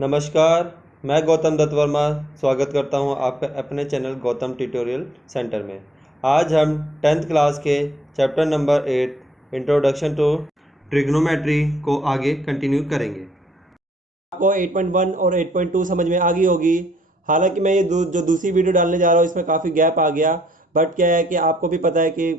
नमस्कार। मैं गौतम दत्त वर्मा स्वागत करता हूं आपका अपने चैनल गौतम ट्यूटोरियल सेंटर में। आज हम 10th क्लास के chapter number 8 introduction to trigonometry को आगे कंटिन्यू करेंगे। आपको 8.1 और 8.2 समझ में आ गई होगी। हालांकि मैं ये जो दूसरी वीडियो डालने जा रहा हूँ इसमें काफ़ी गैप आ गया, बट क्या है कि आपको भी पता है कि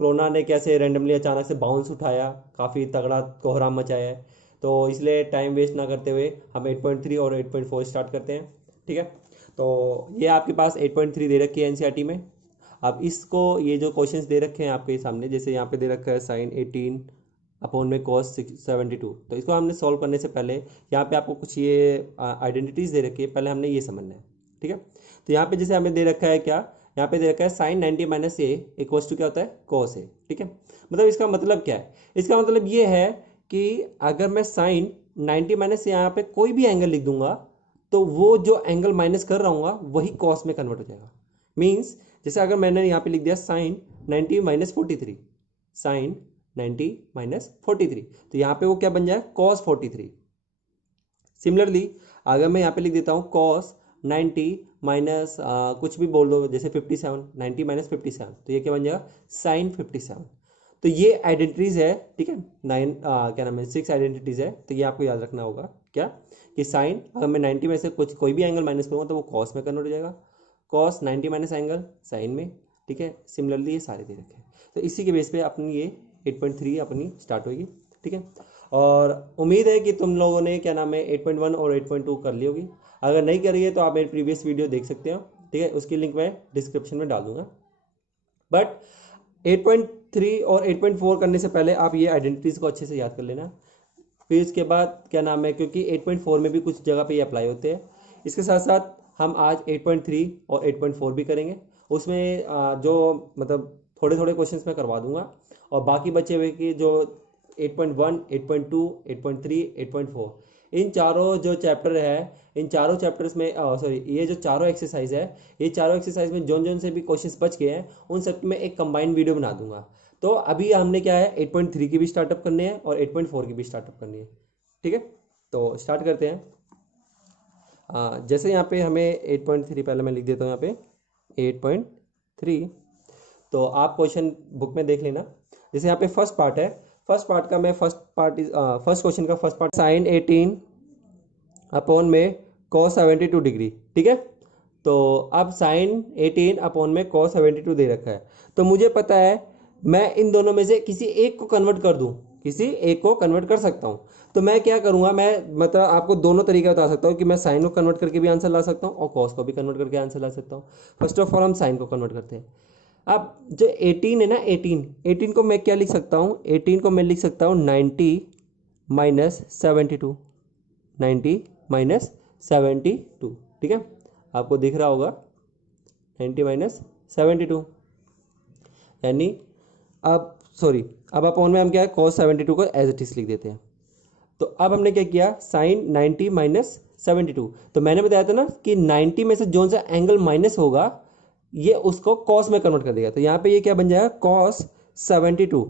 कोरोना ने कैसे रैंडमली अचानक से बाउंस उठाया, काफ़ी तगड़ा कोहराम मचाया है। तो इसलिए टाइम वेस्ट ना करते हुए हम 8.3 और 8.4 स्टार्ट करते हैं। ठीक है, तो ये आपके पास 8.3 दे रखी है एनसीईआरटी में। अब इसको ये जो क्वेश्चंस दे रखे हैं आपके सामने, जैसे यहाँ पे दे रखा है साइन 18 अपॉन में कॉस 72, तो इसको हमने सॉल्व करने से पहले यहाँ पे आपको कुछ ये आइडेंटिटीज दे रखी है, पहले हमने ये समझना है। ठीक है, तो यहाँ पे जैसे हमें दे रखा है क्या, यहाँ पे दे रखा है sine 90 minus A equals to क्या होता है, कॉस ए। ठीक है, मतलब इसका मतलब क्या है, इसका मतलब ये है कि अगर मैं साइन 90 माइनस से यहाँ पे कोई भी एंगल लिख दूंगा तो वो जो एंगल माइनस कर रहा हूँ वही कॉस में कन्वर्ट हो जाएगा। मीन्स जैसे अगर मैंने यहाँ पे लिख दिया साइन 90 माइनस 43, साइन 90 माइनस 43, तो यहाँ पे वो क्या बन जाए, कॉस 43। सिमिलरली अगर मैं यहाँ पे लिख देता हूँ कॉस 90 माइनस कुछ भी बोल दो, जैसे 57, 90 माइनस 57, तो ये क्या बन जाएगा, साइन 57। तो ये आइडेंटिटीज है। ठीक है, क्या नाम है, 6 आइडेंटिटीज है। तो ये आपको याद रखना होगा क्या, कि साइन अगर मैं 90 में से कुछ कोई भी एंगल माइनस करूँगा तो वो कॉस में कन्वर्ट हो जाएगा, कॉस 90 माइनस एंगल साइन में। ठीक है, सिमिलरली ये सारे दे रखे हैं। तो इसी के बेस पे अपनी ये 8.3 अपनी स्टार्ट होगी। ठीक है, और उम्मीद है कि तुम लोगों ने क्या नाम है 8.1 और 8.2 कर ली होगी। अगर नहीं करी है तो आप मेरी प्रीवियस वीडियो देख सकते हो। ठीक है, उसकी लिंक मैं डिस्क्रिप्शन में डाल दूंगा। बट 8.3 और 8.4 करने से पहले आप ये आइडेंटिटीज को अच्छे से याद कर लेना। फिर इसके बाद क्या नाम है, क्योंकि 8.4 में भी कुछ जगह पे ये अप्लाई होते हैं। इसके साथ साथ हम आज 8.3 और 8.4 भी करेंगे। उसमें जो मतलब थोड़े थोड़े क्वेश्चंस मैं करवा दूंगा, और बाकी बचे हुए की जो 8.1, 8.2, 8.3, 8.4, इन चारों जो चैप्टर है, इन चारों चैप्टर्स में सॉरी, ये जो चारों एक्सरसाइज है, ये चारों एक्सरसाइज में जोन जोन से भी क्वेश्चंस बच गए हैं उन सब में एक कंबाइंड वीडियो बना दूंगा। तो अभी हमने क्या है, 8.3 की भी स्टार्टअप करनी है और 8.4 की भी स्टार्टअप करनी है। ठीक है, तो स्टार्ट करते हैं। जैसे यहाँ पे हमें 8.3, पहले मैं लिख देता हूँ यहाँ पे 8.3। तो आप क्वेश्चन बुक में देख लेना। जैसे यहाँ पे फर्स्ट पार्ट है, फर्स्ट पार्ट का मैं फर्स्ट क्वेश्चन का फर्स्ट पार्ट साइन 18 अपॉन में कॉस 72 डिग्री। ठीक है, तो अब साइन 18 अपॉन में कॉस 72 दे रखा है, तो मुझे पता है मैं इन दोनों में से किसी एक को कन्वर्ट कर दूं, किसी एक को कन्वर्ट कर सकता हूं। तो मैं क्या करूंगा, मैं मतलब आपको दोनों तरीके बता सकता हूं कि मैं साइन को कन्वर्ट करके भी आंसर ला सकता हूं और कॉस को भी कन्वर्ट करके आंसर ला सकता हूं। फर्स्ट ऑफ ऑल हम साइन को कन्वर्ट करते हैं। अब जो 18 है ना, 18 को मैं क्या लिख सकता हूँ, 18 को मैं लिख सकता हूँ 90 माइनस 72, 90 माइनस 72। ठीक है, आपको दिख रहा होगा 90 माइनस 72, यानी अब सॉरी, अब अपॉन में हम क्या है, cos 72 को एज इट इज लिख देते हैं। तो अब हमने क्या किया, साइन 90 माइनस 72, तो मैंने बताया था ना कि 90 में से जो सा एंगल माइनस होगा ये उसको कॉस में कन्वर्ट कर देगा। तो यहाँ पे ये क्या बन जाएगा, कॉस 72।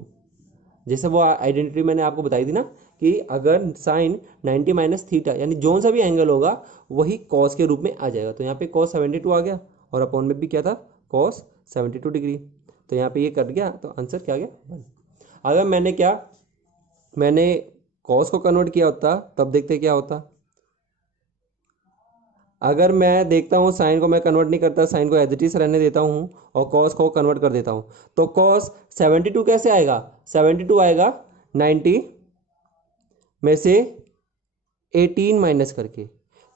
जैसे वो आइडेंटिटी मैंने आपको बताई थी ना कि अगर साइन 90 माइनस थीटा, यानी जो सा भी एंगल होगा वही कॉस के रूप में आ जाएगा। तो यहाँ पे कॉस 72 आ गया, और अपॉन में भी क्या था, कॉस 72 डिग्री। तो यहाँ पे ये कट गया, तो आंसर क्या आ गया, 1। अगर मैंने कॉस को कन्वर्ट किया होता तब देखते क्या होता। अगर मैं देखता हूँ साइन को मैं कन्वर्ट नहीं करता, साइन को एज इट इज रहने देता हूँ और कॉस को कन्वर्ट कर देता हूँ, तो कॉस 72 कैसे आएगा, 72 आएगा 90 में से 18 माइनस करके।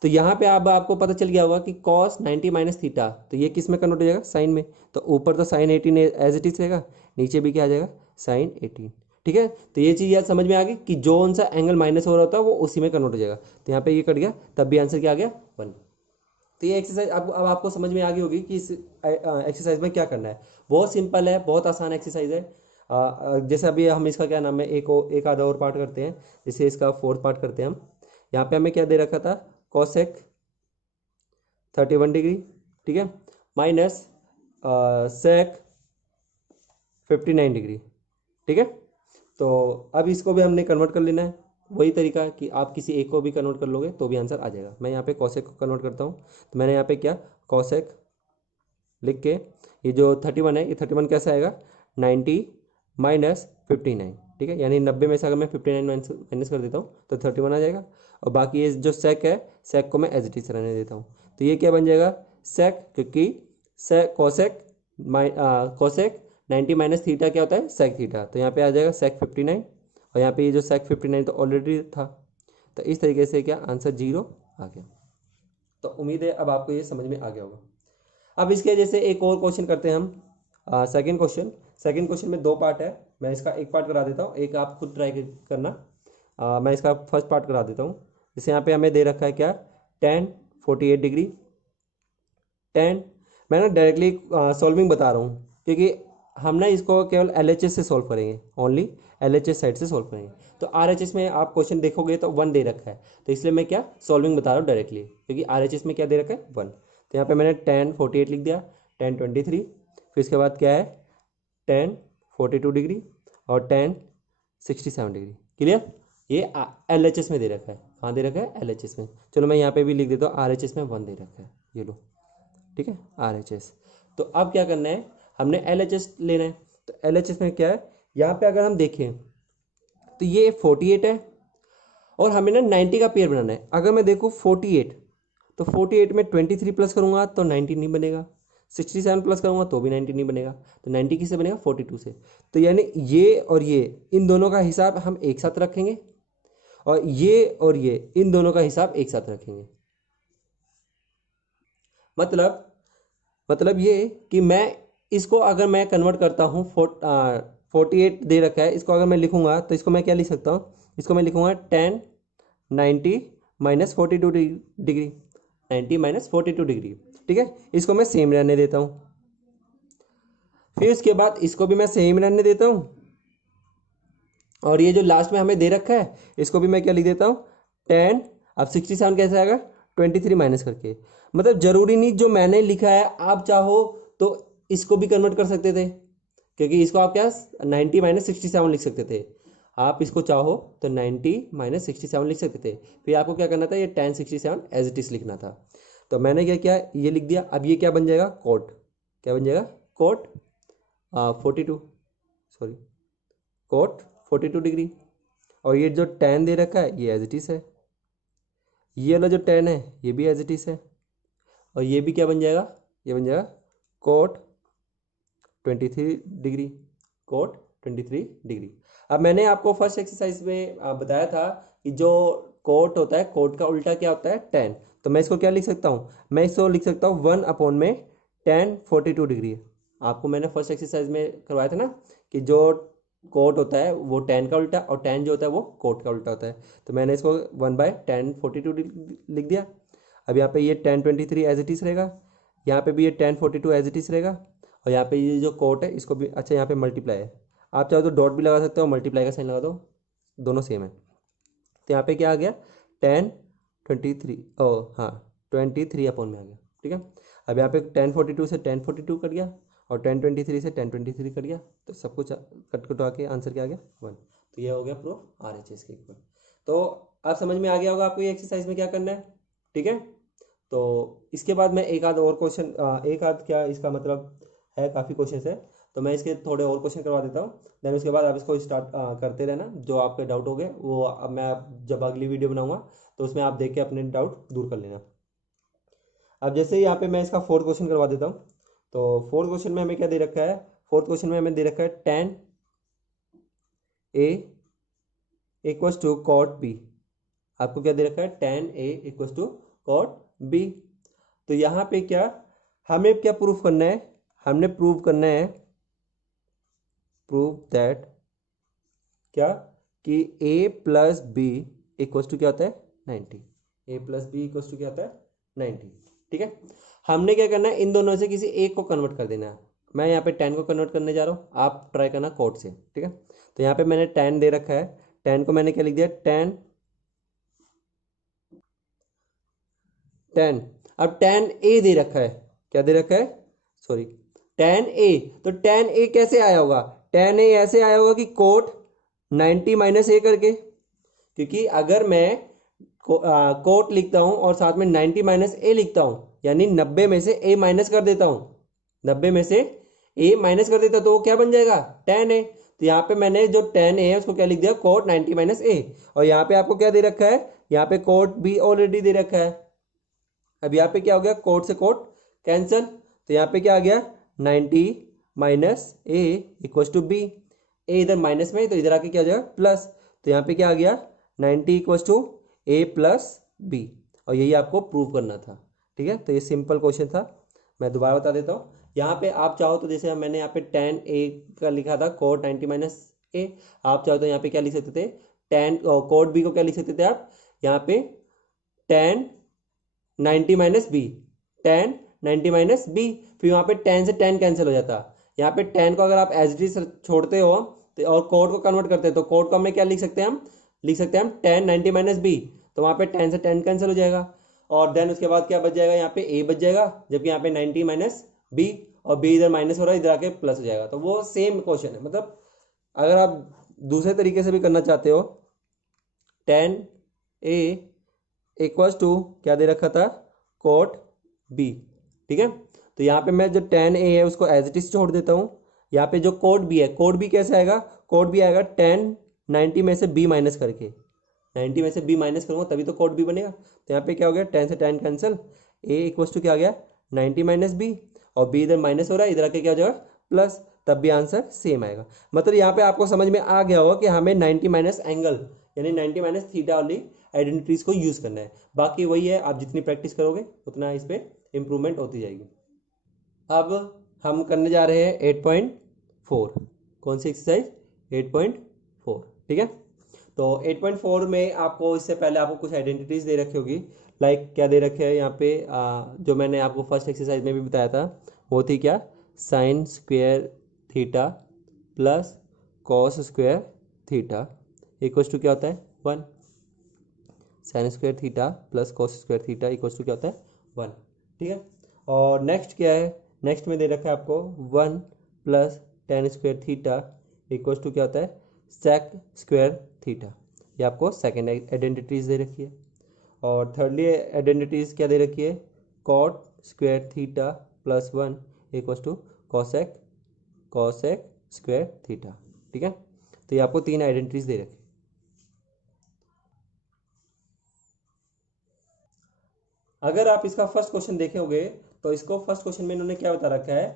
तो यहाँ पे अब आपको पता चल गया होगा कि cos 90 माइनस थीटा, तो ये किस में कन्वर्ट हो जाएगा, साइन में। तो ऊपर तो साइन 18 एज इट इज रहेगा, नीचे भी क्या आ जाएगा, साइन 18। ठीक है, तो ये चीज़ याद समझ में आ गई कि जो सा एंगल माइनस हो रहा होता है वो उसी में कन्वर्ट हो जाएगा। तो यहाँ पे ये कट गया, तब भी आंसर क्या आ गया, 1। तो ये एक्सरसाइज अब आपको समझ में आ गई होगी कि इस एक्सरसाइज में क्या करना है। बहुत सिंपल है, बहुत आसान एक्सरसाइज है। जैसे अभी हम इसका क्या नाम है, एक आधा और पार्ट करते हैं। जैसे इसका फोर्थ पार्ट करते हैं हम। यहाँ पे हमें क्या दे रखा था, कॉसेक 31 डिग्री। ठीक है, माइनस सेक 59 डिग्री। ठीक है, तो अब इसको भी हमने कन्वर्ट कर लेना है। वही तरीका है कि आप किसी एक को भी कन्वर्ट कर लोगे तो भी आंसर आ जाएगा। मैं यहाँ पे कॉसेक को कन्वर्ट करता हूँ, तो मैंने यहाँ पे क्या कॉसेक लिख के, ये जो 31 है ये 31 कैसे आएगा 90 माइनस 59, ठीक है, यानी 90 में से अगर मैं 59 माइनस कर देता हूँ तो 31 आ जाएगा। और बाकी ये जो सेक है, सेक को मैं एज इट इज रहने देता हूँ, तो ये क्या बन जाएगा सेक, क्योंकि सेक कोसेक 90 माइनस थीटा क्या होता है सेक थीटा, तो यहाँ पे आ जाएगा सेक 59, और यहाँ पे ये जो सेक 59 तो ऑलरेडी था, तो इस तरीके से क्या आंसर 0 आ गया। तो उम्मीद है अब आपको ये समझ में आ गया होगा। अब इसके जैसे एक और क्वेश्चन करते हैं हम, सेकंड क्वेश्चन में 2 पार्ट है, मैं इसका एक पार्ट करा देता हूँ, एक आप खुद ट्राई करना। मैं इसका फर्स्ट पार्ट करा देता हूँ। जैसे यहाँ पे हमें दे रखा है क्या tan 48 डिग्री, tan, मैं ना डायरेक्टली सॉल्विंग बता रहा हूँ क्योंकि हम ना इसको केवल LHS से सॉल्व करेंगे, ओनली LHS साइड से सॉल्व करेंगे। तो RHS में आप क्वेश्चन देखोगे तो 1 दे रखा है, तो इसलिए मैं क्या सॉल्विंग बता रहा हूँ डायरेक्टली, क्योंकि RHS में क्या दे रखा है 1। तो यहाँ पे मैंने tan 48 लिख दिया, tan 23, फिर इसके बाद क्या है tan 42 डिग्री और tan 67 डिग्री। क्लियर, ये LHS में दे रखा है। कहाँ दे रखा है LHS में। चलो मैं यहाँ पे भी लिख देता हूँ RHS में 1 दे रखा है, ये लो, ठीक है RHS। तो अब क्या करना है, हमने LHS लेना है। तो LHS में क्या है, यहाँ पे अगर हम देखें तो ये 48 है और हमें ना 90 का पेयर बनाना है। अगर मैं देखूँ 48, तो 48 में 23 प्लस करूँगा तो 90 नहीं बनेगा, 67 प्लस करूँगा तो भी 90 नहीं बनेगा, तो 90 किससे बनेगा 42 से। तो यानी ये और ये इन दोनों का हिसाब हम एक साथ रखेंगे, और ये और ये इन दोनों का हिसाब एक साथ रखेंगे। मतलब ये कि मैं इसको अगर मैं कन्वर्ट करता हूँ 48 दे रखा है, इसको अगर मैं लिखूंगा तो इसको मैं क्या लिख सकता हूँ, इसको मैं लिखूंगा tan 90 minus 42 degree, 90 minus 42 degree, ठीक है। इसको मैं सेम रहने देता हूँ, फिर उसके बाद इसको भी मैं सेम रहने देता हूँ, और ये जो लास्ट में हमें दे रखा है इसको भी मैं क्या लिख देता हूँ tan। अब 67 कैसे आएगा 23 माइनस करके, मतलब जरूरी नहीं जो मैंने लिखा है आप चाहो तो इसको भी कन्वर्ट कर सकते थे, क्योंकि इसको आप क्या 90 माइनस 67 लिख सकते थे। आप इसको चाहो तो 90 माइनस 67 लिख सकते थे, फिर आपको क्या करना था ये tan 67 एज इट इज लिखना था। तो मैंने क्या किया ये लिख दिया। अब ये क्या बन जाएगा कोट, क्या बन जाएगा कोट 42, सॉरी कोट 42 डिग्री, और ये जो tan दे रखा है ये एज इट इज है, ये वाला जो tan है ये भी एज इट इज है, और ये भी क्या बन जाएगा ये बन जाएगा कोट 23 डिग्री, कोट 23 डिग्री। अब मैंने आपको फर्स्ट एक्सरसाइज में बताया था कि जो कोट होता है कोट का उल्टा क्या होता है tan। तो मैं इसको क्या लिख सकता हूँ, मैं इसको लिख सकता हूँ 1 अपॉन में tan 42 डिग्री। आपको मैंने फर्स्ट एक्सरसाइज में करवाया था ना कि जो कोट होता है वो tan का उल्टा, और tan जो होता है वो कोट का उल्टा होता है। तो मैंने इसको 1 बाय tan 42 लिख दिया। अब यहाँ पे ये tan 23 एज इट इज रहेगा, यहाँ पे भी ये tan 42 एज इट इज रहेगा, और यहाँ पे ये जो कोट है इसको भी, अच्छा यहाँ पे मल्टीप्लाई है, आप चाहो तो डॉट भी लगा सकते हो, मल्टीप्लाई का साइन लगा दो, दोनों सेम है। तो यहाँ पे क्या आ गया tan 23, ओ हाँ 23 अपॉन में आ गया, ठीक है। अब यहाँ पे tan 42 से tan 42 कट गया, और tan 23 से tan 23 कट गया, तो सब कुछ कट कटवा के आंसर क्या आ गया 1। तो ये हो गया प्रूफ RHS के इक्वल। तो आप समझ में आ गया होगा आपको ये एक्सरसाइज में क्या करना है, ठीक है। तो इसके बाद मैं एक आध और क्वेश्चन, एक आध क्या इसका मतलब है काफ़ी क्वेश्चन है, तो मैं इसके थोड़े और क्वेश्चन करवा देता हूँ, देन उसके बाद आप इसको स्टार्ट करते रहना। जो आपके डाउट हो गए वो अब मैं जब अगली वीडियो बनाऊंगा तो उसमें आप देख के अपने डाउट दूर कर लेना। अब जैसे यहाँ पे मैं इसका 4th क्वेश्चन करवा देता हूँ। तो 4th क्वेश्चन में हमें क्या दे रखा है, 4th क्वेश्चन में हमें दे रखा है tan A equals to cot B। आपको क्या दे रखा है tan A equals to cot B। तो यहाँ पे क्या हमें क्या प्रूफ करना है, हमने प्रूव करना है, प्रूव दैट क्या कि a plus B equals to क्या होता है 90, a plus B equals to क्या होता है 90, ठीक है। हमने क्या करना है इन दोनों से किसी एक को कन्वर्ट कर देना है। मैं यहाँ पे tan को कन्वर्ट करने जा रहा हूँ, आप ट्राई करना कोट से, ठीक है। तो यहाँ पे मैंने tan दे रखा है, tan को मैंने क्या लिख दिया tan, अब tan a दे रखा है, क्या दे रखा है सॉरी tan a। तो tan a कैसे आया होगा, tan a ऐसे आया होगा कि कोट 90 माइनस a करके, क्योंकि अगर मैं कोट लिखता हूँ और साथ में 90 माइनस ए लिखता हूँ, यानी 90 में से ए माइनस कर देता हूँ, 90 में से ए माइनस कर देता तो वो क्या बन जाएगा, tan ए। तो यहाँ पे मैंने जो tan ए है उसको क्या लिख दिया, कोट 90 माइनस ए। और यहाँ पे आपको क्या दे रखा है, यहाँ पे कोट बी ऑलरेडी दे रखा है। अब यहाँ पे क्या हो गया, कोट से कोट कैंसिल, तो यहाँ पे क्या आ गया, 90 minus A equal to B. A इधर माइनस में तो इधर आके क्या हो जाएगा प्लस, तो यहाँ पे क्या आ गया 90 equal to A plus B. और यही आपको प्रूव करना था। ठीक है, तो ये सिंपल क्वेश्चन था। मैं दोबारा बता देता हूँ। यहाँ पे आप चाहो तो जैसे मैंने यहाँ पे tan ए का लिखा था कोट 90 माइनस ए, आप चाहो तो यहाँ पे क्या लिख सकते थे, tan कोट बी को क्या लिख सकते थे आप, यहाँ पे tan 90 minus B, tan 90 minus B. फिर यहाँ पे tan से tan कैंसिल हो जाता। यहाँ पे tan को अगर आप एज इट इज छोड़ते हो तो और कोट को कन्वर्ट करते हैं तो कोट को हमें क्या लिख सकते हैं, हम लिख सकते हैं हम tan 90 माइनस बी, तो वहाँ पे tan से tan कैंसिल हो जाएगा। और देन उसके बाद क्या बच जाएगा, यहाँ पे a बच जाएगा, जबकि यहाँ पे 90 माइनस बी, और b इधर माइनस हो रहा है, इधर आके प्लस हो जाएगा। तो वो सेम क्वेश्चन है। मतलब अगर आप दूसरे तरीके से भी करना चाहते हो, tan a इक्वल्स टू क्या दे रखा था, कोट बी। ठीक है, तो यहाँ पे मैं जो tan a है उसको एज इट इज छोड़ देता हूँ। यहाँ पे जो कोट बी है, कोट बी कैसे आएगा, कोट बी आएगा tan 90 में से b माइनस करके, 90 में से b माइनस करूँगा तभी तो कोट बी बनेगा। तो यहाँ पे क्या हो गया, tan से tan cancel, a equals to क्या आ गया 90 माइनस बी, और b इधर माइनस हो रहा है, इधर आके क्या हो जाएगा प्लस, तब भी आंसर सेम आएगा। मतलब यहाँ पे आपको समझ में आ गया होगा कि हमें 90 माइनस एंगल यानी 90 माइनस थीटा वाली आइडेंटिटीज को यूज करना है। बाकी वही है, आप जितनी प्रैक्टिस करोगे उतना इस पे इंप्रूवमेंट होती जाएगी। अब हम करने जा रहे हैं 8.4। कौन सी एक्सरसाइज, 8.4। ठीक है, तो 8.4 में आपको इससे पहले आपको कुछ आइडेंटिटीज दे रखी होगी। लाइक क्या दे रखे हैं यहाँ पे, जो मैंने आपको फर्स्ट एक्सरसाइज में भी बताया था वो थी क्या, sine square theta plus cos square theta equals to क्या होता है 1। Sine square theta plus cos square theta equals to क्या होता है 1। ठीक है, और नेक्स्ट क्या है, नेक्स्ट में दे रखा है आपको 1 plus tan square theta equals to क्या होता है सेक स्क्वायर थीटा। ये आपको सेकेंड आइडेंटिटीज दे रखी है। और थर्डली आइडेंटिटीज क्या दे रखी है, cot square theta plus 1 equals to cosec square theta. ठीक है, तो ये आपको तीन आइडेंटिटीज दे रखी है। अगर आप इसका फर्स्ट क्वेश्चन देखे तो इसको फर्स्ट क्वेश्चन में इन्होंने क्या बता रखा है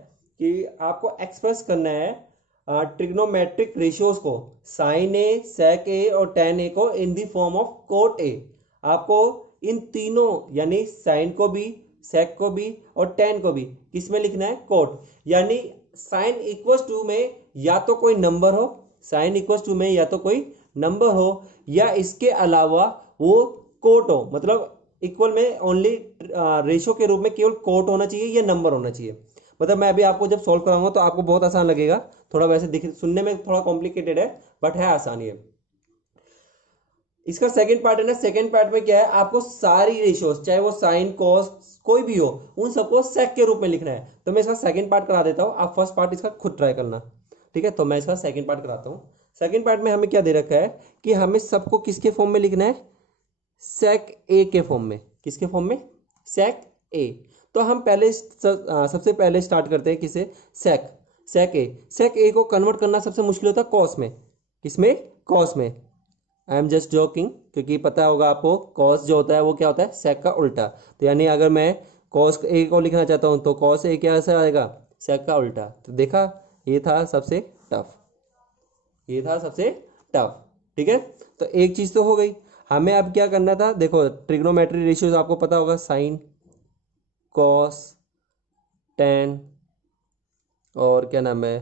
कि आपको एक्सप्रेस करना है ट्रिग्नोमेट्रिक रेशियोज को, साइन ए, सेक ए और tan ए को in the form of cot A. आपको इन तीनों यानी साइन को भी, सेक को भी और tan को भी किस में लिखना है, कोट। यानी साइन इक्वल्स टू में या तो कोई नंबर हो, साइन इक्वल्स टू में या तो कोई नंबर हो, या इसके अलावा वो कोट हो। मतलब इक्वल में ओनली रेशो के रूप में केवल कोट होना चाहिए या नंबर होना चाहिए। मतलब मैं अभी आपको जब सॉल्व कराऊंगा तो आपको बहुत आसान लगेगा, थोड़ा वैसे दिख सुनने में थोड़ा कॉम्प्लिकेटेड है बट है आसान है। इसका सेकंड पार्ट है ना, सेकंड पार्ट में क्या है, आपको सारी रेशियोज चाहे वो साइन कॉस कोई भी हो उन सबको सेक के रूप में लिखना है। तो मैं इसका सेकंड पार्ट करा देता हूं, आप फर्स्ट पार्ट इसका खुद ट्राई करना। ठीक है, तो मैं इसका सेकंड पार्ट कराता हूं। सेकंड पार्ट में हमें क्या दे रखा है कि हमें सबको किसके फॉर्म में लिखना है, सेक ए के फॉर्म में। किसके फॉर्म में, सेक ए। तो हम पहले सबसे पहले स्टार्ट करते हैं किसे, सेक ए। सेक ए को कन्वर्ट करना सबसे मुश्किल होता है कॉस में। किसमें, कॉस में। आई एम जस्ट जोकिंग, क्योंकि पता होगा आपको कॉस जो होता है वो क्या होता है, सेक का उल्टा। तो यानी अगर मैं कॉस ए को लिखना चाहता हूं तो कॉस ए क्या ऐसा आएगा, सेक का उल्टा। तो देखा, ये था सबसे टफ, ये था सबसे टफ। ठीक है, तो एक चीज तो हो गई। हमें अब क्या करना था, देखो ट्रिग्नोमेट्री रेशियोज आपको पता होगा, साइन, कॉस, tan और क्या नाम है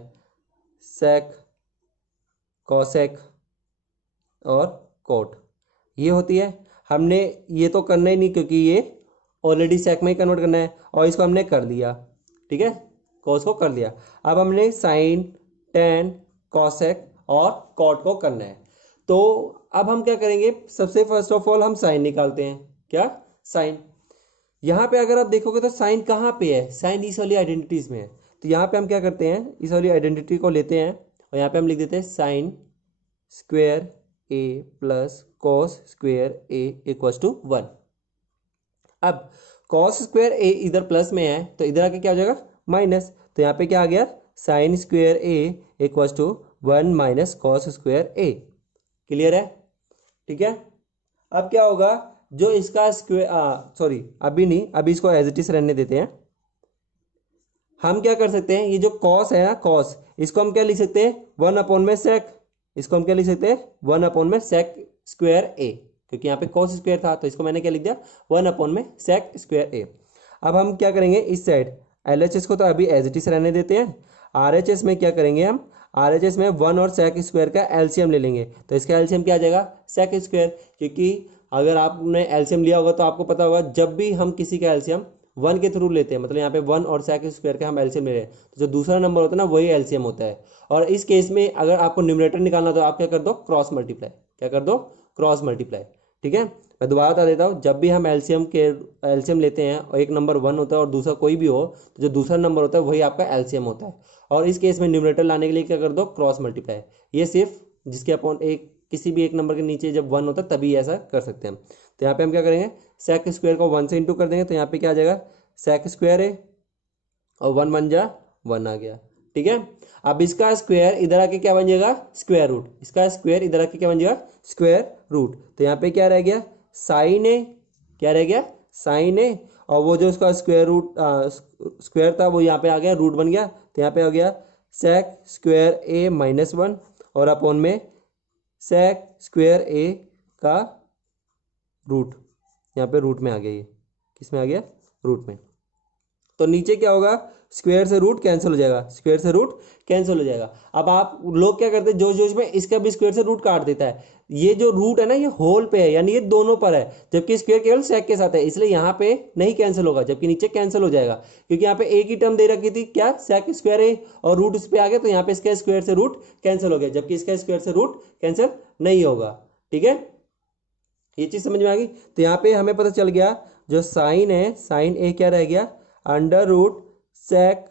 सेक, कॉसेक और कोट, ये होती है। हमने ये तो करना ही नहीं क्योंकि ये ऑलरेडी सेक में ही कन्वर्ट करना है, और इसको हमने कर लिया। ठीक है, कॉस को कर लिया। अब हमने साइन, tan, कॉसेक और कोट को करना है। तो अब हम क्या करेंगे, सबसे फर्स्ट ऑफ ऑल हम साइन निकालते हैं। क्या, साइन। यहाँ पे अगर आप देखोगे तो साइन कहाँ पे है, साइन इस वाली आइडेंटिटीज में है। तो यहाँ पे हम क्या करते हैं, इस वाली आइडेंटिटी को लेते हैं और यहाँ पे हम लिख देते हैं sine square A plus cos square A equals to 1। अब कॉस स्क्वेयर ए इधर प्लस में है तो इधर आके क्या हो जाएगा माइनस, तो यहाँ पे क्या आ गया sine square A equals to 1 minus cos square A. Clear है? ठीक है। अब क्या होगा, जो इसका स्क्वेयर सॉरी अभी नहीं, अभी इसको एज इट इज रहने देते हैं। हम क्या कर सकते हैं, ये जो कॉस है ना कॉस, इसको हम क्या लिख सकते हैं 1 अपॉन में सेक, इसको हम क्या लिख सकते हैं 1 अपॉन में सेक स्क्वायर ए, क्योंकि यहाँ पे कॉस स्क्वायर था तो इसको मैंने क्या लिख दिया 1 अपॉन में सेक स्क्वायर ए। अब हम क्या करेंगे इस साइड LHS को तो अभी एज इट इज रहने देते हैं, RHS में क्या करेंगे हम, RHS में 1 और सेक स्क्वायर का एलसीएम ले लेंगे, तो इसका एलसीएम क्या आ जाएगा सेक स्क्वायर, क्योंकि अगर आपने एलसीएम लिया होगा तो आपको पता होगा जब भी हम किसी का एलसीएम 1 के थ्रू लेते हैं, मतलब यहाँ पे 1 और सेक स्क्वायर का हम एलसीएम ले रहे हैं, तो जो दूसरा नंबर होता है ना वही एलसीएम होता है। और इस केस में अगर आपको न्यूमरेटर निकालना तो आप क्या कर दो क्रॉस मल्टीप्लाई, क्या कर दो क्रॉस मल्टीप्लाई। ठीक है, मैं दोबारा बता देता हूँ, जब भी हम एलसीएम लेते हैं और एक नंबर 1 होता है और दूसरा कोई भी हो, तो जो दूसरा नंबर होता है वही आपका एलसीएम होता है। और इस केस में न्यूमरेटर लाने के लिए क्या कर दो क्रॉस मल्टीप्लाई। ये सिर्फ जिसके अपॉन एक किसी भी एक नंबर के नीचे जब 1 होता है तभी ऐसा कर सकते हैं हम। तो यहाँ पे हम क्या करेंगे सेक स्क्वायर को 1 से इंटू कर देंगे, तो यहाँ पे क्या आ जाएगा सेक स्क्वायर है और 1 बन जा 1 आ गया। ठीक है, अब इसका स्क्वायर इधर आके क्या बन जाएगा स्क्वायर रूट, इसका स्क्वायर इधर आके क्या बन जाएगा स्क्वायर रूट। तो यहाँ पे क्या रह गया साइन ए, क्या रह गया साइन ए, और वो जो उसका स्क्वायर रूट स्क्वायर था वो यहाँ पे आ गया रूट बन गया, तो यहाँ पे आ गया सेक स्क्वायर ए माइनस 1 और अपॉन में सेक स्क्वायर ए का रूट, यहाँ पे रूट में आ गया, ये किस में आ गया रूट में। तो नीचे क्या होगा स्क्वायर से रूट कैंसिल हो जाएगा, स्क्वायर से रूट कैंसिल हो जाएगा। अब आप लोग क्या करते हैं जो जो इसमें इसका भी स्क्वायर से रूट काट देता है, ये जो रूट है ना ये होल पे है यानी ये दोनों पर है, जबकि स्क्वायर केवल सेक के साथ है, इसलिए यहाँ पे नहीं कैंसिल होगा जबकि नीचे कैंसिल हो जाएगा, क्योंकि यहाँ पे एक ही टर्म दे रखी थी क्या सेक स्क्वायर है और रूट इस पे आ गया, तो यहाँ पे इसका स्क्वायर से रूट कैंसिल हो गया, जबकि इसका स्क्वायर से रूट कैंसिल नहीं होगा। ठीक है, ये चीज समझ में आ गई। तो यहाँ पे हमें पता चल गया जो साइन है साइन ए क्या रह गया under root sec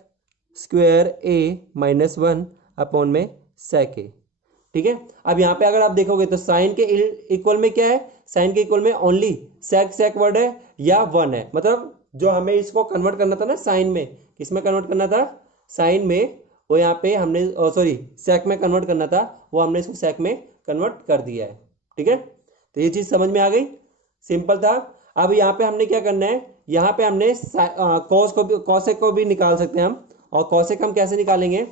square A minus 1 upon में सेक ए। ठीक है, अब यहाँ पे अगर आप देखोगे तो साइन के इक्वल में क्या है, साइन के इक्वल में ओनली सेक सेक वर्ड है या 1 है, मतलब जो हमें इसको कन्वर्ट करना था ना साइन में, किसमें कन्वर्ट करना था साइन में, वो यहाँ पे हमने सॉरी सेक में कन्वर्ट करना था, वो हमने इसको सेक में कन्वर्ट कर दिया है। ठीक है, तो ये चीज समझ में आ गई, सिंपल था। अब यहाँ पे हमने क्या करना है, यहाँ पे हमने कॉस को भी कॉसेक को भी निकाल सकते हैं हम, और कॉसेक हम कैसे निकालेंगे,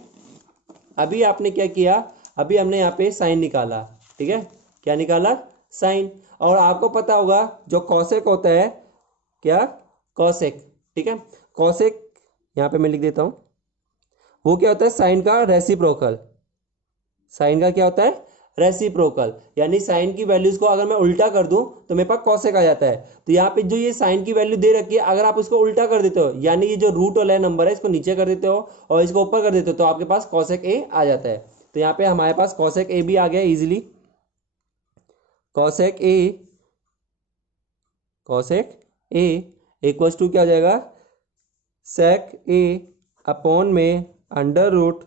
अभी आपने क्या किया अभी हमने यहाँ पे साइन निकाला। ठीक है, क्या निकाला साइन, और आपको पता होगा जो कॉसेक होता है क्या कॉसेक। ठीक है, कॉसेक यहाँ पे मैं लिख देता हूँ, वो क्या होता है साइन का रेसिप्रोकल, साइन का क्या होता है रेसिप्रोकल, यानी साइन की वैल्यूज को अगर मैं उल्टा कर दूं तो मेरे पास कॉसेक आ जाता है। तो यहाँ पे जो ये साइन की वैल्यू दे रखी है अगर आप उसको उल्टा कर देते हो, यानी ये जो रूट वाला नंबर है इसको नीचे कर देते हो और इसको ऊपर कर देते हो, तो आपके पास कॉसेक ए आ जाता है। तो यहाँ पे हमारे पास कॉसेक ए भी आ गया easily, cosec A equals to क्या हो जाएगा सेक ए अपॉन में under root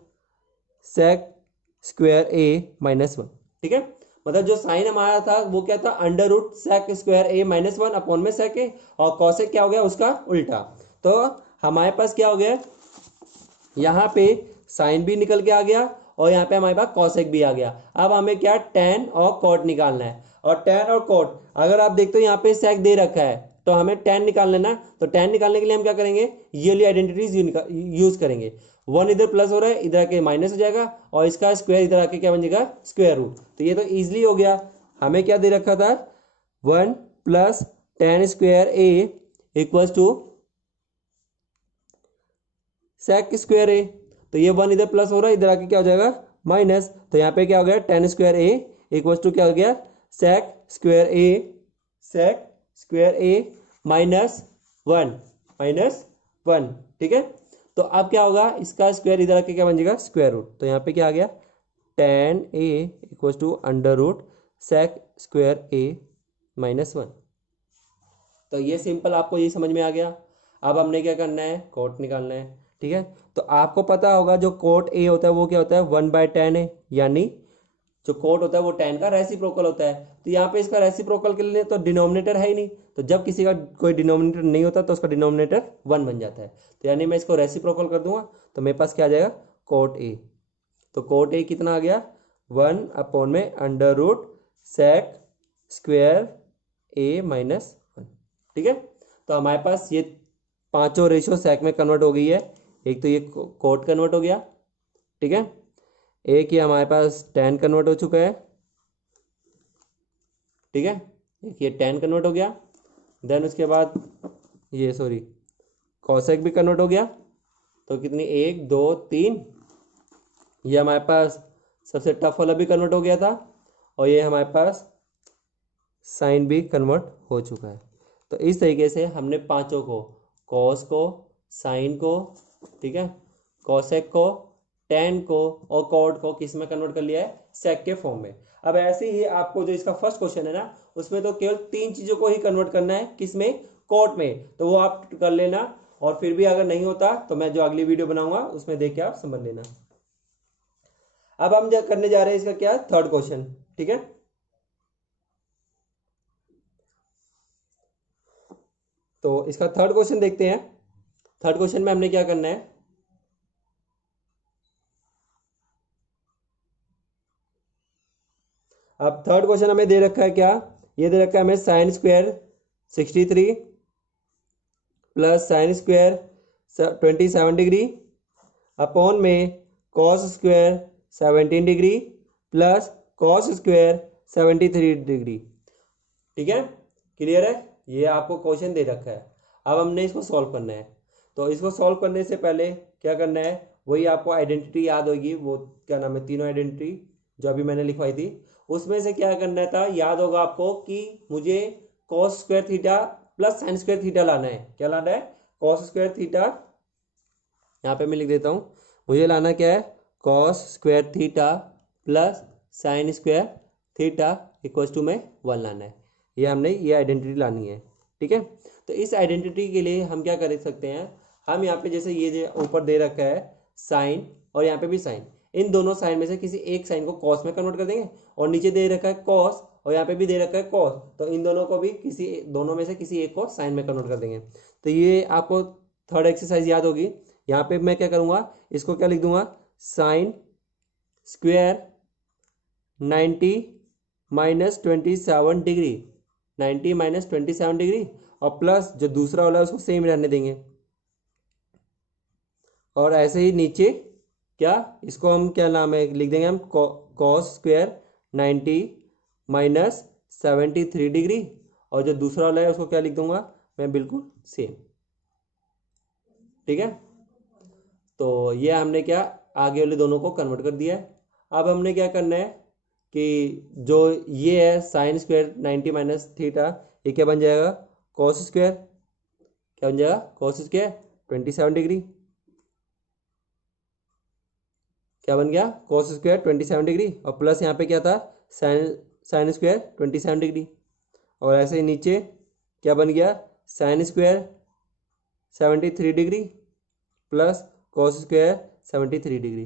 sec square A minus 1। ठीक है, मतलब जो साइन हमारा था वो क्या था under root sec square A minus 1 upon में सेक ए, और कॉसेक क्या हो गया उसका उल्टा। तो हमारे पास क्या हो गया यहाँ पे साइन भी निकल के आ गया और यहाँ पे हमारे पास कॉसेक भी आ गया। अब हमें क्या टेन और कॉट निकालना है, और टेन और कॉट अगर आप देखते हो यहाँ पे सेक दे रखा है तो हमें टेन निकालना है ना, तो टेन निकालने के लिए हम क्या करेंगे ये वाली आइडेंटिटीज यूज करेंगे। 1 इधर प्लस हो रहा है इधर आके माइनस हो जाएगा और इसका स्क्वायर इधर आके क्या बन जाएगा स्क्वायर रूट। तो ये तो इजिली हो गया, हमें क्या दे रखा था 1 plus ten square A equals to sec square A, तो ये 1 इधर प्लस हो रहा है इधर आके क्या हो जाएगा माइनस, तो यहाँ पे क्या हो गया tan square A equals to क्या हो गया सेक स्क्वायर ए माइनस 1। ठीक है, तो अब क्या होगा इसका स्क्वायर इधर आके क्या बन जाएगा स्क्वायर रूट, तो यहाँ पे क्या आ गया tan A equals to under root sec square A minus 1। तो ये सिंपल आपको ये समझ में आ गया। अब हमने क्या करना है कोट निकालना है। ठीक है, तो आपको पता होगा जो कोट ए होता है वो क्या होता है 1/10 है, यानी जो कोट होता है वो tan का रेसिप्रोकल होता है। तो यहाँ पे इसका रेसिप्रोकल के लिए तो डिनोमिनेटर है ही नहीं, तो जब किसी का कोई डिनोमिनेटर नहीं होता तो उसका डिनोमिनेटर 1 बन जाता है। तो यानी मैं इसको रेसिप्रोकल कर दूंगा तो मेरे पास क्या आ जाएगा, कोट ए। तो कोट ए कितना आ गया, 1 अपॉन में under root sec square A minus 1। ठीक है, तो हमारे पास ये पांचों रेशियो सेक में कन्वर्ट हो गई है। एक तो ये कोट कन्वर्ट हो गया, ठीक है, एक ये हमारे पास tan कन्वर्ट हो चुका है, ठीक है, एक ये tan कन्वर्ट हो गया, देन उसके बाद ये सॉरी कॉसेक भी कन्वर्ट हो गया। तो कितनी, 1 2 3, ये हमारे पास सबसे टफ वाला भी कन्वर्ट हो गया था, और ये हमारे पास साइन भी कन्वर्ट हो चुका है। तो इस तरीके से हमने पांचों को, कॉस को, साइन को, ठीक है, कॉसेक को, tan को और कॉट को किस में कन्वर्ट कर लिया है, सेक के फॉर्म में। अब ऐसे ही आपको जो इसका फर्स्ट क्वेश्चन है ना, उसमें तो केवल 3 चीजों को ही कन्वर्ट करना है, किसमें, कोट में। तो वो आप कर लेना, और फिर भी अगर नहीं होता तो मैं जो अगली वीडियो बनाऊंगा उसमें देख के आप समझ लेना। अब हम करने जा रहे हैं इसका क्या, थर्ड क्वेश्चन, ठीक है। तो इसका थर्ड क्वेश्चन देखते हैं। थर्ड क्वेश्चन में हमने क्या करना है, अब थर्ड क्वेश्चन हमें दे रखा है क्या, ये दे रखा है हमें sine square 63 plus sine square 27 degree upon में cos square 17 degree plus cos square 73 degree. ठीक है, क्लियर है, ये आपको क्वेश्चन दे रखा है। अब हमने इसको सॉल्व करना है। तो इसको सॉल्व करने से पहले क्या करना है, वही आपको आइडेंटिटी याद होगी, वो क्या नाम है, तीनों आइडेंटिटी जो अभी मैंने लिखवाई थी, उसमें से क्या करना था, याद होगा आपको कि मुझे cos square theta plus sine square theta लाना है। क्या लाना है, कॉस स्क्वायर थीटा, यहाँ पे मैं लिख देता हूँ, मुझे लाना क्या है, cos square theta plus sine square theta equal to में 1 लाना है। ये हमने ये आइडेंटिटी लानी है, ठीक है। तो इस आइडेंटिटी के लिए हम क्या कर सकते हैं, हम यहाँ पे जैसे ये जो ऊपर दे रखा है साइन और यहाँ पे भी साइन, इन दोनों साइन में से किसी एक साइन को कॉस में कन्वर्ट कर देंगे, और नीचे दे रखा है कॉस और यहाँ पे भी दे रखा है कॉस, तो इन दोनों को भी दोनों में से किसी एक को साइन में कन्वर्ट कर देंगे। तो ये आपको थर्ड एक्सरसाइज याद होगी। यहाँ पे मैं क्या करूँगा, इसको क्या लिख दूंगा, sine square 90 minus 27 degree, 90 minus 27 degree, और प्लस जो दूसरा वाला है उसको सेम रहने देंगे, और ऐसे ही नीचे क्या, इसको हम क्या नाम है लिख देंगे हम, कॉस स्क्वायर 90 माइनस 73 डिग्री, और जो दूसरा वाला है उसको क्या लिख दूंगा मैं, बिल्कुल सेम। ठीक है, तो ये हमने क्या, आगे वाले दोनों को कन्वर्ट कर दिया है। अब हमने क्या करना है कि जो ये है साइन स्क्वायर 90 माइनस थीटा, ये क्या बन जाएगा, कॉस स्क्वायर, क्या बन जाएगा, कॉस स्क्वायर 27 डिग्री, क्या बन गया, कॉस स्क्वायर 27 डिग्री, और प्लस यहाँ पे क्या था, साइन स्क्वायर 27 डिग्री, और ऐसे ही नीचे क्या बन गया, sine square 73 degree plus cos square 73 degree.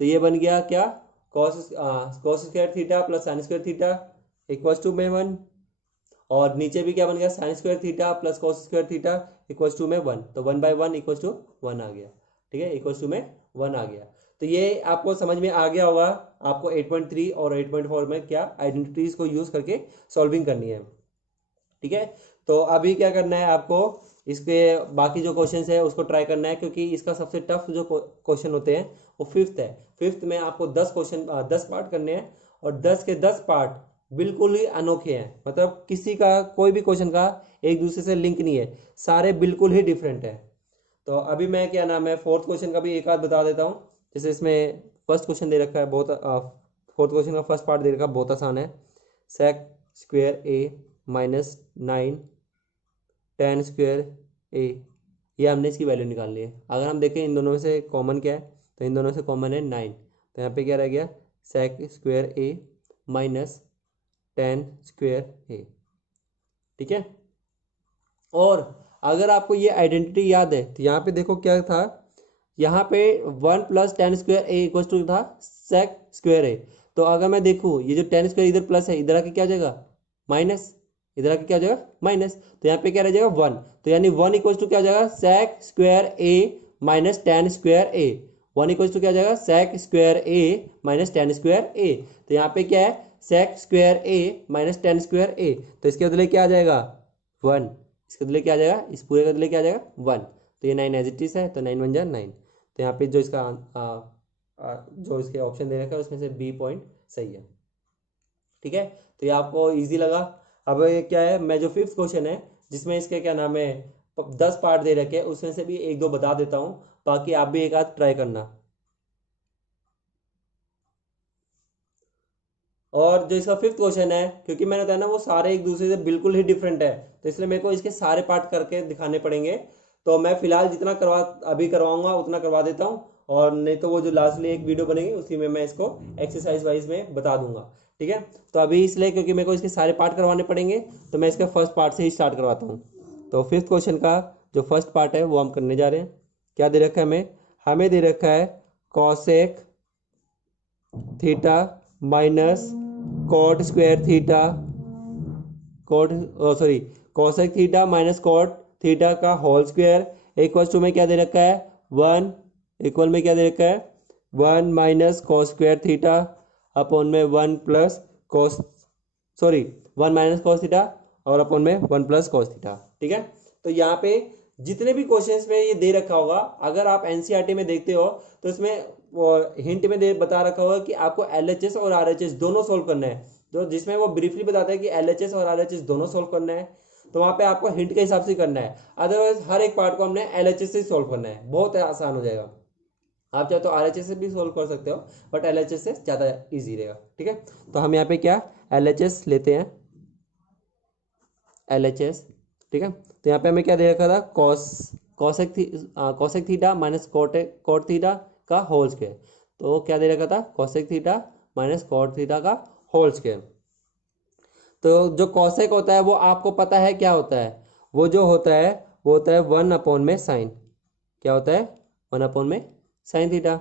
तो ये बन गया क्या, cos square theta plus sine square theta equals to में 1, और नीचे भी क्या बन गया, sine square theta plus cos square theta equals to में 1, तो 1/1 इक्वल्स टू 1 आ गया। ठीक है, इक्वल्स टू में 1 आ गया। तो ये आपको समझ में आ गया होगा, आपको 8.3 और 8.4 में क्या आइडेंटिटीज को यूज करके सॉल्विंग करनी है। ठीक है, तो अभी क्या करना है आपको, इसके बाकी जो क्वेश्चन है उसको ट्राई करना है, क्योंकि इसका सबसे टफ जो क्वेश्चन होते हैं वो फिफ्थ है। फिफ्थ में आपको 10 पार्ट करने हैं, और 10 के 10 पार्ट बिल्कुल ही अनोखे हैं, मतलब किसी का कोई भी क्वेश्चन का एक दूसरे से लिंक नहीं है, सारे बिल्कुल ही डिफरेंट है। तो अभी मैं क्या नाम है, फोर्थ क्वेश्चन का भी एक आध बता देता हूँ। जैसे इसमें फर्स्ट क्वेश्चन दे रखा है, बहुत फोर्थ क्वेश्चन का फर्स्ट पार्ट दे रखा है, बहुत आसान है, sec square A minus 9 tan square ए, ये हमने इसकी वैल्यू निकालनी है। अगर हम देखें इन दोनों में से कॉमन क्या है, तो इन दोनों से कॉमन है 9, तो यहाँ पे क्या रह गया, सेक square A minus tan square ए। ठीक है, और अगर आपको ये आइडेंटिटी याद है तो यहाँ पे देखो क्या था, यहाँ पे 1 plus tan square A equal to था सेक स्क्वायर ए, तो तो अगर मैं देखूँ ये जो टेन स्क्वायर इधर प्लस है, इधर आके क्या हो जाएगा माइनस, इधर आके क्या हो जाएगा माइनस, तो यहाँ पे क्या रह जाएगा 1, तो यानी 1 इक्वल्स टू क्या हो जाएगा sec square A minus tan square A, 1 equals to क्या हो जाएगा sec square A minus tan square A. तो यहाँ पे क्या है sec square A minus tan square A, तो इसके बदले क्या आ जाएगा 1, इसके बदले क्या आ जाएगा, इस पूरे के बदले क्या आ जाएगा 1, तो ये 9 एज इट इज है, तो 9 1 जा 9। तो यहाँ पे जो इसका जो इसके ऑप्शन दे रखा है उसमें से बी पॉइंट सही है। ठीक है, तो ये आपको इजी लगा। अब ये क्या है, मैं जो फिफ्थ क्वेश्चन है जिसमें इसके क्या नाम है 10 पार्ट दे रखे हैं, उसमें से भी एक दो बता देता हूँ, बाकी आप भी एक आध ट्राई करना। और जो इसका फिफ्थ क्वेश्चन है, क्योंकि मैंने बताया ना वो सारे एक दूसरे से बिल्कुल ही डिफरेंट है, तो इसलिए मेरे को इसके सारे पार्ट करके दिखाने पड़ेंगे। तो मैं फिलहाल जितना अभी करवाऊंगा उतना करवा देता हूँ, और नहीं तो वो जो लास्टली एक वीडियो बनेगी उसी में मैं इसको एक्सरसाइज वाइज में बता दूंगा। ठीक है, तो अभी इसलिए क्योंकि मेरे को इसके सारे पार्ट करवाने पड़ेंगे, तो मैं इसके फर्स्ट पार्ट से ही स्टार्ट करवाता हूँ। तो फिफ्थ क्वेश्चन का जो फर्स्ट पार्ट है वो हम करने जा रहे हैं। क्या दे रखा है हमें दे रखा है cosec theta minus cot square theta, cosec theta minus cot theta का होल स्क्वायर इक्वल टू में क्या दे रखा है 1, इक्वल में क्या दे रखा है 1 minus cos square theta upon में 1 plus cos 1 minus cos theta और अपॉन में 1 प्लस कॉस थीटा। ठीक है, तो यहाँ पे जितने भी क्वेश्चंस में ये दे रखा होगा, अगर आप एनसीईआरटी में देखते हो तो इसमें हिंट में बता रखा होगा कि आपको एलएचएस और आरएचएस दोनों सोल्व करना है, तो जिसमें वो ब्रीफली बताता है कि एलएचएस और आरएचएस दोनों सोल्व करना है, तो वहां पे आपको हिंट के हिसाब से करना है। अदरवाइज हर एक पार्ट को हमने एलएचएस से सोल्व करना है, बहुत आसान हो जाएगा। आप चाहे तो आरएचएस से भी सोल्व कर सकते हो, बट एलएचएस से ज्यादा इजी रहेगा। ठीक है, तो हम यहाँ पे क्या एलएचएस लेते हैं, एलएचएस। ठीक है, तो यहाँ पे हमें क्या दे रखा था cosec theta minus cot theta का होल स्क्वायर, तो क्या दे रखा था cosec theta minus cot theta का होल स्क्वायर। तो जो कॉसेक होता है वो आपको पता है क्या होता है, वो जो होता है वो होता है 1 अपॉन में साइन, क्या होता है 1 अपॉन में साइन थीटा,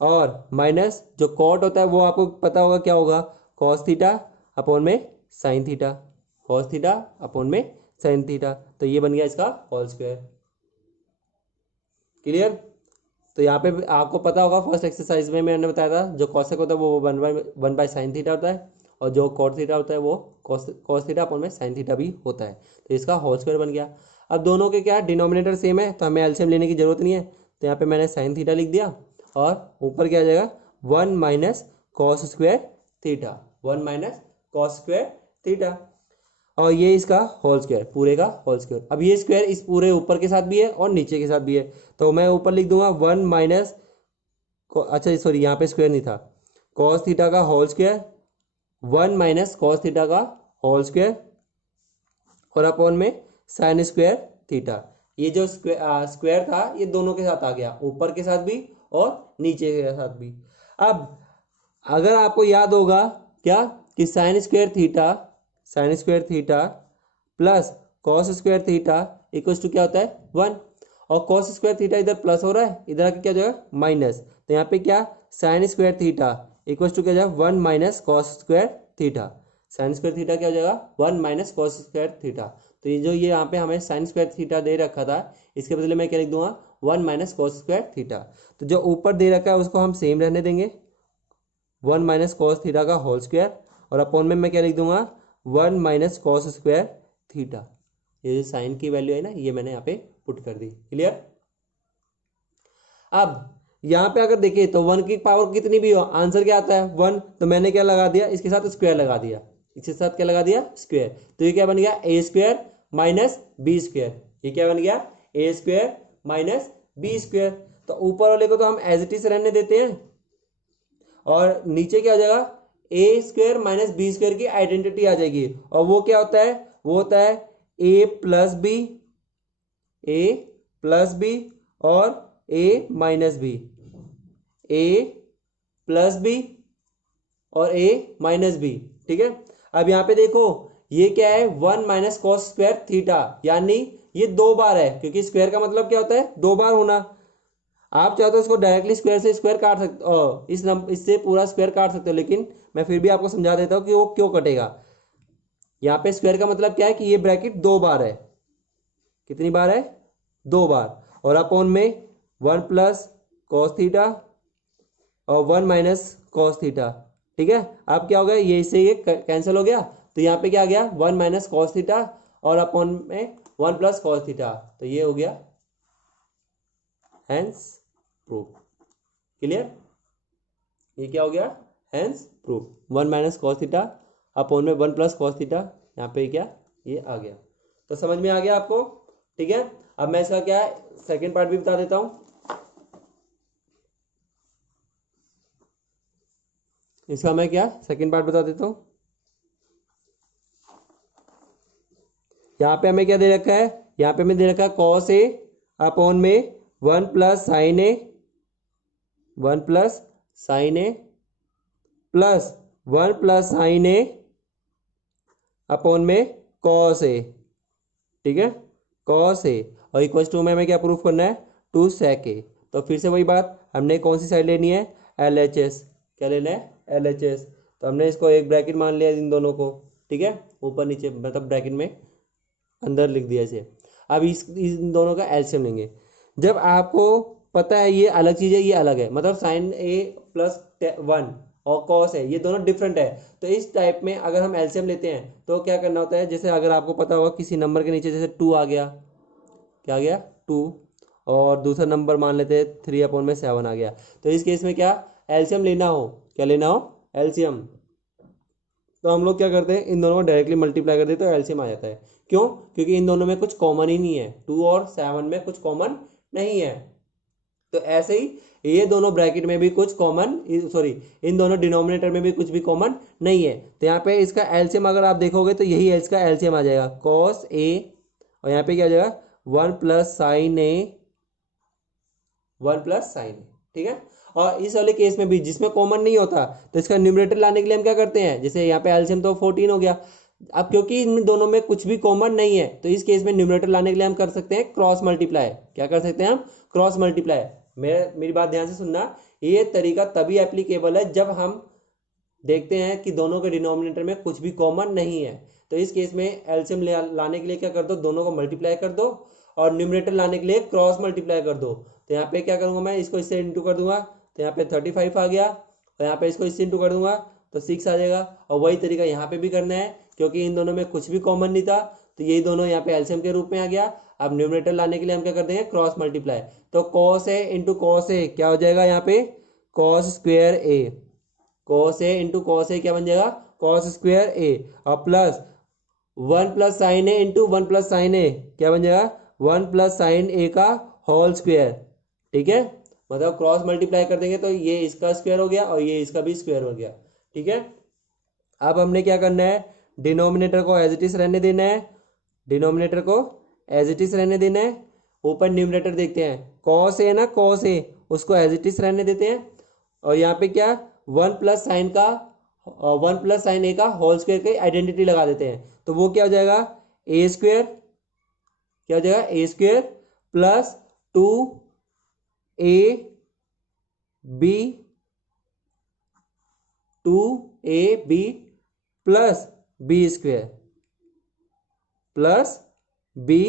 और माइनस जो कॉट होता है वो आपको पता होगा क्या होगा कॉस थीटा अपॉन में sine theta, cos theta upon में साइन थीटा, तो ये बन गया इसका होल स्क्वायर। क्लियर, तो यहाँ पे आपको पता होगा फर्स्ट एक्सरसाइज में मैंने बताया था जो कॉसेक होता है वो 1 बाय साइन थीटा होता है, और जो कॉट थीटा होता है वो कॉस थीटा अपॉन में साइन थीटा भी होता है, तो इसका होल स्क्वायर बन गया। अब दोनों के क्या डिनोमिनेटर सेम है, तो हमें एलसीएम लेने की जरूरत नहीं है, तो यहाँ पे मैंने साइन थीटा लिख दिया, और ऊपर क्या आ जाएगा 1 minus cos square theta, 1 minus cos square theta, और ये इसका होल स्क्वायर, पूरे का होल स्क्वायर। अब ये स्क्वायर इस पूरे ऊपर के साथ भी है और नीचे के साथ भी है, तो मैं ऊपर लिख दूंगा 1 माइनस, अच्छा सॉरी यहाँ पे स्क्वायर नहीं था, कॉस थीटा का whole square 1 minus cos theta का होल स्क्वायर और अपॉन में साइन स्क्वायर थीटा। ये जो स्क्वायर था ये दोनों के साथ आ गया, ऊपर के साथ भी और नीचे के साथ भी। अब अगर आपको याद होगा क्या कि sine square theta plus cos square theta equals to क्या होता है 1, और कॉस स्क्वायर थीटा इधर प्लस हो रहा है, इधर आके क्या हो जाएगा माइनस, तो यहाँ पे क्या sine square theta equals to क्या जाएगा 1 minus cos square theta, sine square theta क्या हो जाएगा 1 माइनस कॉस स्क्वायर थीटा। तो ये जो ये यहाँ पे हमें साइन स्क्वायर थीटा दे रखा था, इसके बदले में क्या लिख दूंगा 1 माइनस कॉस स्क्वायर थीटा। तो जो ऊपर दे रखा है उसको हम सेम रहने देंगे 1 माइनस कॉस थीटा का होल स्क्वायर, और अपॉन में मैं क्या लिख दूंगा 1 माइनस कॉस स्क्वायर थीटा। ये जो साइन की वैल्यू है ना ये मैंने यहाँ पे पुट कर दी। क्लियर, अब यहाँ पे अगर देखिए तो 1 की पावर कितनी भी हो आंसर क्या आता है 1, तो मैंने क्या लगा दिया इसके साथ स्क्वायर लगा दिया, इसके साथ क्या लगा दिया स्क्वायर, तो ये क्या बन गया ए स्क्वायर माइनस बी स्क्वायर, ये क्या बन गया ए स्क्वायर माइनस बी स्क्वायर। तो ऊपर वाले को तो हम एज इट इज रहने देते हैं, और नीचे क्या हो जाएगा A square minus B square की आइडेंटिटी आ जाएगी, और वो क्या होता है वो होता है ए प्लस बी और ए माइनस बी, ए प्लस बी और ए माइनस बी। ठीक है, अब यहाँ पे देखो ये क्या है 1 माइनस कॉस स्क्वायर थीटा, यानी ये 2 बार है, क्योंकि स्क्वायर का मतलब क्या होता है 2 बार होना। आप चाहो तो इसको डायरेक्टली स्क्वायर से स्क्वायर काट सकते हो, इससे पूरा स्क्वायर काट सकते हो, लेकिन मैं फिर भी आपको समझा देता हूँ कि वो क्यों कटेगा। यहाँ पे स्क्वायर का मतलब क्या है कि ये ब्रैकेट 2 बार है, कितनी बार है, 2 बार, और अपॉन में 1 प्लस कॉस थीटा और 1 माइनस कॉस थीटा। ठीक है, अब क्या हो गया, ये इससे ये कैंसिल हो गया, तो यहाँ पे क्या आ गया 1 माइनस कॉस थीटा और अपॉन में 1 प्लस कॉस थीटा, तो ये हो गया हैंस प्रूफ। क्लियर, ये क्या हो गया, hence proof. 1 minus cos theta upon में 1 प्लस कॉस थीटा, यहाँ पे क्या, ये आ गया। तो समझ में आ गया आपको। ठीक है, अब मैं इसका क्या है सेकेंड पार्ट भी बता देता हूं। इसका मैं क्या सेकेंड पार्ट बता देता हूं। यहाँ पे हमें क्या दे रखा है, यहाँ पे हमें दे रखा है कॉस ए अपॉन में 1 प्लस साइन ए, 1 प्लस साइन ए प्लस 1 प्लस साइन ए अपॉन में कॉस ए। ठीक है, कॉस ए और इक्वल टू में हमें क्या प्रूफ करना है, 2 sec ए। तो फिर से वही बात, हमने कौन सी साइड लेनी है, LHS। क्या लेना है, LHS। तो हमने इसको एक ब्रैकेट मान लिया इन दोनों को। ठीक है, ऊपर नीचे मतलब ब्रैकेट में अंदर लिख दिया इसे। अब इन दोनों का एलसीएम लेंगे। जब आपको पता है ये अलग चीज़ है, ये अलग है, मतलब साइन ए प्लस 1 और कॉस है, ये दोनों डिफरेंट है, तो इस टाइप में अगर हम एलसीएम लेते हैं तो क्या करना होता है, जैसे अगर आपको पता होगा किसी नंबर के नीचे जैसे 2 आ गया, क्या आ गया 2, और दूसरा नंबर मान लेते हैं 3 अपॉन में 7 आ गया, तो इस केस में क्या एलसीएम लेना हो, क्या लेना हो, एलसीएम, तो हम लोग क्या करते हैं इन दोनों को डायरेक्टली मल्टीप्लाई कर देते हैं तो एलसीएम आ जाता है। क्यों, क्योंकि इन दोनों में कुछ कॉमन ही नहीं है, 2 और 7 में कुछ कॉमन नहीं है। तो ऐसे ही ये दोनों ब्रैकेट में भी कुछ कॉमन, सॉरी इन दोनों डिनोमिनेटर में भी कुछ भी कॉमन नहीं है। तो यहाँ पे इसका एलसीएम अगर आप देखोगे तो यही इसका एलसीएम आ जाएगा कॉस ए, और यहाँ पे क्या आ जाएगा 1 प्लस साइन ए, 1 प्लस साइन ए। ठीक है, और इस वाले केस में भी जिसमें कॉमन नहीं होता तो इसका न्यूमरेटर लाने के लिए हम क्या करते हैं, जैसे यहाँ पे एलसीएम तो 14 हो गया, अब क्योंकि इन दोनों में कुछ भी कॉमन नहीं है तो इस केस में न्यूमरेटर लाने के लिए हम कर सकते हैं क्रॉस मल्टीप्लाई। क्या कर सकते हैं हम, क्रॉस मल्टीप्लाई। मेरी बात ध्यान से सुनना, ये तरीका तभी एप्लीकेबल है जब हम देखते हैं कि दोनों के डिनोमिनेटर में कुछ भी कॉमन नहीं है। तो इस केस में एलसीएम लाने के लिए क्या कर दो, दोनों को मल्टीप्लाई कर दो, और न्यूमरेटर लाने के लिए क्रॉस मल्टीप्लाई कर दो। तो यहाँ पे क्या करूंगा मैं, इसको इससे इंटू कर दूंगा तो यहाँ पे 35 आ गया, और यहाँ पे इसको इससे इंटू कर दूंगा तो 6 आ जाएगा। और वही तरीका यहाँ पे भी करना है, क्योंकि इन दोनों में कुछ भी कॉमन नहीं था तो यही दोनों यहाँ पे एलसीएम के रूप में आ गया। अब न्यूमरेटर लाने के लिए हम क्या कर देंगे, क्रॉस मल्टीप्लाई। तो cos A into cos A क्या हो जाएगा, यहाँ पे cos square A, cos A into cos A क्या बन जाएगा, कॉस स्क्वेयर ए, और प्लस 1 प्लस साइन ए इंटू 1 प्लस साइन ए क्या बन जाएगा, 1 प्लस साइन ए का होल स्क्वेयर। ठीक है, मतलब क्रॉस मल्टीप्लाई कर देंगे तो ये इसका स्क्वायर हो गया और ये इसका भी स्क्वायर हो गया। ठीक है, अब हमने क्या करना है, डिनोमिनेटर को एज इट इज रहने देना है, डिनोमिनेटर को एज इट इज रहने देना है। ऊपर न्यूमरेटर देखते हैं, कॉस ए ना, कॉस ए उसको एज इट इज रहने देते हैं, और यहाँ पे क्या 1 प्लस साइन का 1 प्लस साइन ए का होल स्क्वायर की आइडेंटिटी लगा देते हैं, तो वो क्या हो जाएगा ए स्क्वायर, क्या हो जाएगा A square plus 2 A B, 2ab plus B square, plus B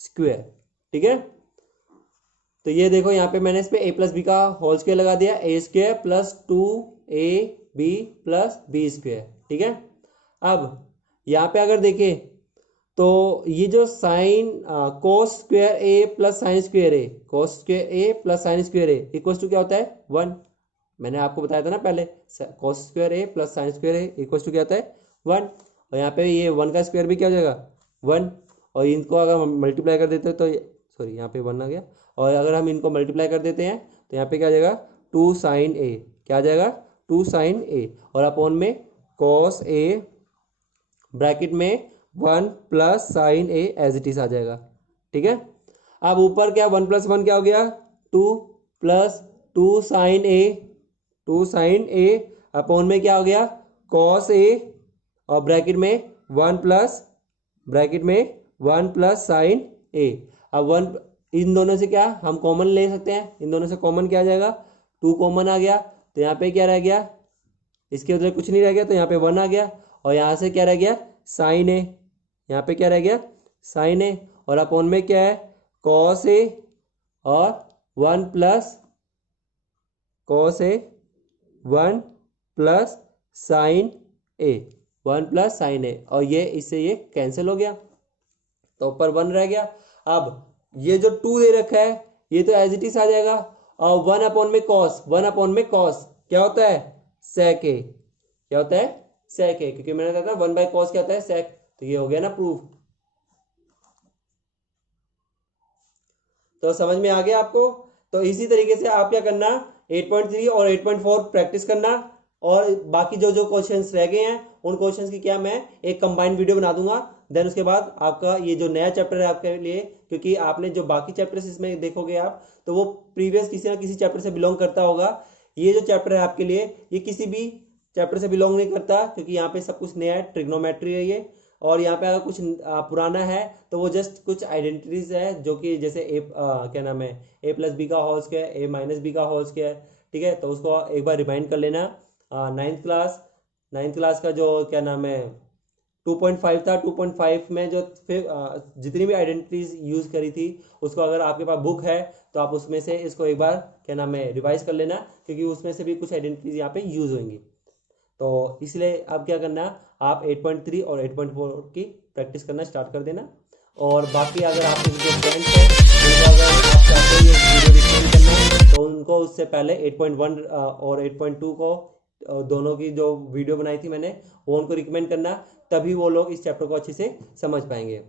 square. ठीक है, तो ये देखो यहाँ पे मैंने इस पे a प्लस बी का होल स्क्वायर लगा दिया, a square plus 2ab plus B square. ठीक है, अब यहाँ पे अगर देखें तो ये जो sine cos square A plus sine square A, cos square A plus sine square A equal to क्या होता है 1। मैंने आपको बताया था ना पहले, cos square A plus sine square A equal to क्या होता है 1, और यहाँ पे ये 1 का स्क्वायर भी क्या हो जाएगा 1, और इनको अगर हम मल्टीप्लाई कर देते हैं तो सॉरी यहाँ पे 1 आ गया, और अगर हम इनको मल्टीप्लाई कर देते हैं तो यहाँ पे क्या आ जाएगा 2 साइन ए, क्या आ जाएगा 2 साइन ए, और अपॉन में कॉस ए ब्रैकेट में 1 plus sine a as it is आ जाएगा। ठीक है, अब ऊपर क्या 1 प्लस 1 क्या हो गया 2 प्लस 2 साइन ए, 2 साइन ए अपॉन में क्या हो गया कॉस ए, और ब्रैकेट में 1 प्लस, ब्रैकेट में 1 प्लस साइन ए। अब 1 इन दोनों से क्या हम कॉमन ले सकते हैं, इन दोनों से कॉमन क्या आ जाएगा, 2 कॉमन आ गया, तो यहाँ पे क्या रह गया, इसके उधर कुछ नहीं रह गया, तो यहाँ पे 1 आ गया, और यहाँ से क्या रह गया, साइन ए, यहाँ पे क्या रह गया, साइन ए, और अपॉन में क्या है, कॉस ए, और 1 plus cos A, 1 plus sine A, 1 plus sine ए, और ये इससे ये कैंसिल हो गया, तो ऊपर 1 रह गया। अब ये जो 2 दे रखा है ये तो एज इट इज आ जाएगा, और 1 अपॉन में कॉस, 1 अपॉन में कॉस क्या होता है, सेक ए, क्या होता है, सेक ए, क्योंकि मैंने कहा था 1 बाय कॉस क्या होता है, सेक, तो ये हो गया ना प्रूफ। तो समझ में आ गया आपको। तो इसी तरीके से आप क्या करना, 8.3 और 8.4 प्रैक्टिस करना, और बाकी जो जो क्वेश्चंस रह गए हैं उन क्वेश्चंस की क्या मैं एक कंबाइंड वीडियो बना दूंगा। देन उसके बाद आपका ये जो नया चैप्टर है आपके लिए, क्योंकि आपने जो बाकी चैप्टर्स इसमें देखोगे आप, तो वो प्रीवियस किसी ना किसी चैप्टर से बिलोंग करता होगा। ये जो चैप्टर है आपके लिए ये किसी भी चैप्टर से बिलोंग नहीं करता, क्योंकि यहाँ पे सब कुछ नया है, ट्रिग्नोमेट्री है ये, और यहाँ पे अगर कुछ पुराना है तो वो जस्ट कुछ आइडेंटिटीज है, जो कि जैसे क्या नाम है, a प्लस बी का whole square, a minus B का होल स्क्वायर, ठीक है। तो उसको एक बार रिमाइंड कर लेना। नाइन्थ क्लास का जो क्या नाम है 2.5 था, 2.5 में जो फिर जितनी भी आइडेंटिटीज यूज करी थी उसको अगर आपके पास बुक है तो आप उसमें से इसको एक बार क्या नाम है रिवाइज कर लेना, क्योंकि उसमें से भी कुछ आइडेंटिटीज यहाँ पे यूज होंगी। तो इसलिए अब क्या करना, आप 8.3 और 8.4 की प्रैक्टिस करना स्टार्ट कर देना। और बाकी अगर आपके जो फ्रेंड्स हैं उनको अगर आप चाहते हैं ये वीडियो रिकमेंड करना, तो उनको उससे पहले 8.1 और 8.2 को दोनों की जो वीडियो बनाई थी मैंने वो उनको रिकमेंड करना, तभी वो लोग इस चैप्टर को अच्छे से समझ पाएंगे।